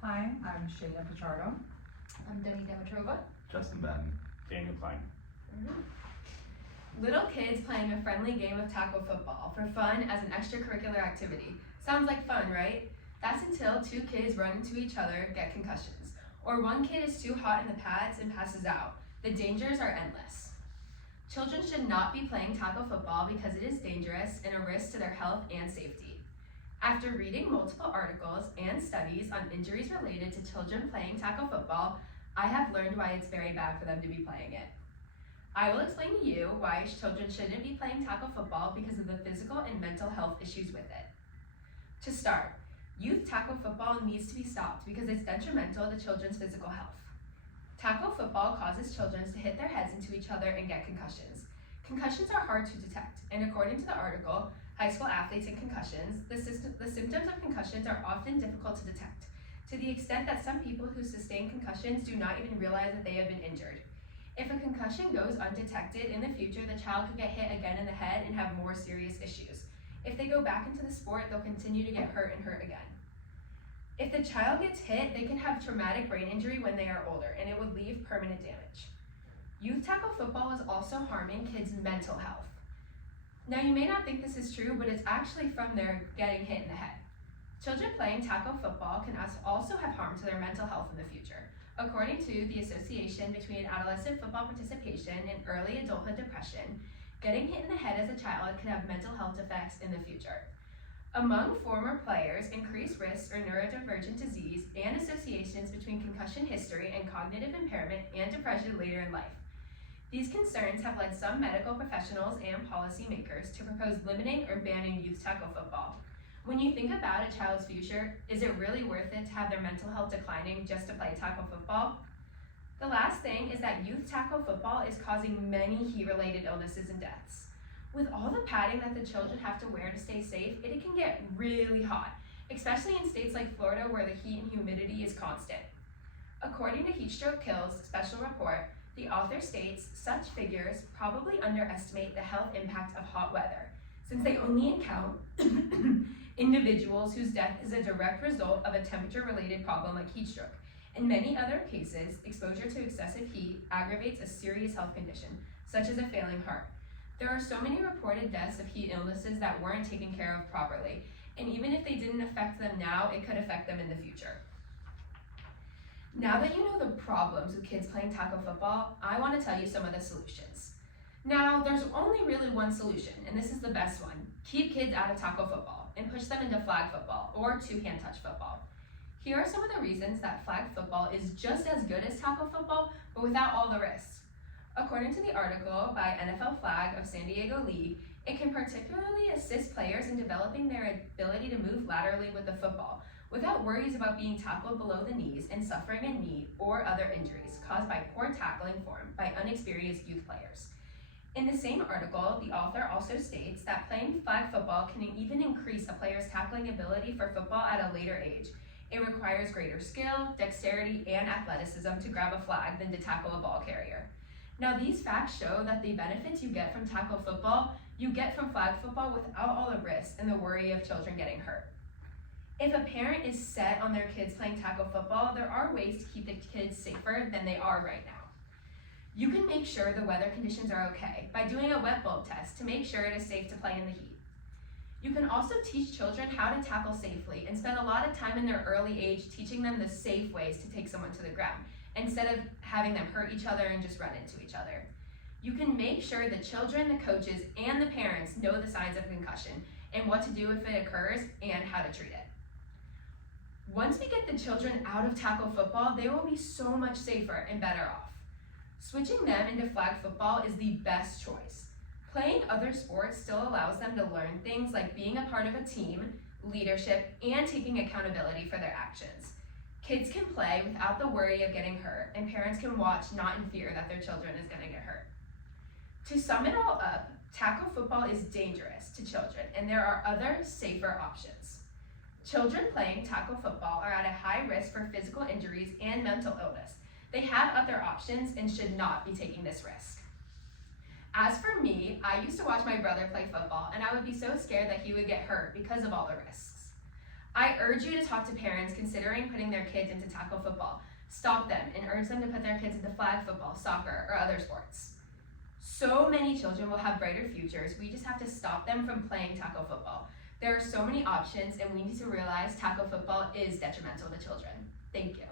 Hi, I'm Shayna Pichardo. I'm Denny Dimitrova. Justin Benton. Daniel Klein. Little kids playing a friendly game of tackle football for fun as an extracurricular activity. Sounds like fun, right? That's until two kids run into each other, get concussions, or one kid is too hot in the pads and passes out. The dangers are endless. Children should not be playing tackle football because it is dangerous and a risk to their health and safety. After reading multiple articles and studies on injuries related to children playing tackle football, I have learned why it's very bad for them to be playing it. I will explain to you why children shouldn't be playing tackle football because of the physical and mental health issues with it. To start, youth tackle football needs to be stopped because it's detrimental to children's physical health. Tackle football causes children to hit their heads into each other and get concussions. Concussions are hard to detect, and according to the article, High School Athletes and Concussions, the symptoms of concussions are often difficult to detect, to the extent that some people who sustain concussions do not even realize that they have been injured. If a concussion goes undetected, in the future the child could get hit again in the head and have more serious issues. If they go back into the sport, they'll continue to get hurt and hurt again. If the child gets hit, they can have traumatic brain injury when they are older, and it would leave permanent damage. Youth tackle football is also harming kids' mental health. Now, you may not think this is true, but it's actually from their getting hit in the head. Children playing tackle football can also have harm to their mental health in the future. According to the Association Between Adolescent Football Participation and Early Adulthood Depression, getting hit in the head as a child can have mental health effects in the future. Among former players, increased risks or neurodivergent disease and associations between concussion history and cognitive impairment and depression later in life. These concerns have led some medical professionals and policymakers to propose limiting or banning youth tackle football. When you think about a child's future, is it really worth it to have their mental health declining just to play tackle football? The last thing is that youth tackle football is causing many heat-related illnesses and deaths. With all the padding that the children have to wear to stay safe, it can get really hot, especially in states like Florida where the heat and humidity is constant. According to Heat Stroke Kill's special report, the author states such figures probably underestimate the health impact of hot weather, since they only account individuals whose death is a direct result of a temperature-related problem like heat stroke. In many other cases, exposure to excessive heat aggravates a serious health condition, such as a failing heart. There are so many reported deaths of heat illnesses that weren't taken care of properly, and even if they didn't affect them now, it could affect them in the future. Now that you know the problems with kids playing tackle football, I want to tell you some of the solutions. Now, there's only really one solution, and this is the best one. Keep kids out of tackle football and push them into flag football or two-hand touch football. Here are some of the reasons that flag football is just as good as tackle football, but without all the risks. According to the article by NFL Flag of San Diego League, it can particularly assist players in developing their ability to move laterally with the football without worries about being tackled below the knees and suffering a knee or other injuries caused by poor tackling form by unexperienced youth players. In the same article, the author also states that playing flag football can even increase a player's tackling ability for football at a later age. It requires greater skill, dexterity, and athleticism to grab a flag than to tackle a ball carrier. Now, these facts show that the benefits you get from tackle football, you get from flag football without all the risks and the worry of children getting hurt. If a parent is set on their kids playing tackle football, there are ways to keep the kids safer than they are right now. You can make sure the weather conditions are okay by doing a wet bulb test to make sure it is safe to play in the heat. You can also teach children how to tackle safely and spend a lot of time in their early age teaching them the safe ways to take someone to the ground, instead of having them hurt each other and just run into each other. You can make sure the children, the coaches, and the parents know the signs of concussion and what to do if it occurs and how to treat it. Once we get the children out of tackle football, they will be so much safer and better off. Switching them into flag football is the best choice. Playing other sports still allows them to learn things like being a part of a team, leadership, and taking accountability for their actions. Kids can play without the worry of getting hurt, and parents can watch not in fear that their children is going to get hurt. To sum it all up, tackle football is dangerous to children, and there are other, safer options. Children playing tackle football are at a high risk for physical injuries and mental illness. They have other options and should not be taking this risk. As for me, I used to watch my brother play football, and I would be so scared that he would get hurt because of all the risks. I urge you to talk to parents considering putting their kids into tackle football. Stop them and urge them to put their kids into flag football, soccer, or other sports. So many children will have brighter futures. We just have to stop them from playing tackle football. There are so many options, and we need to realize tackle football is detrimental to children. Thank you.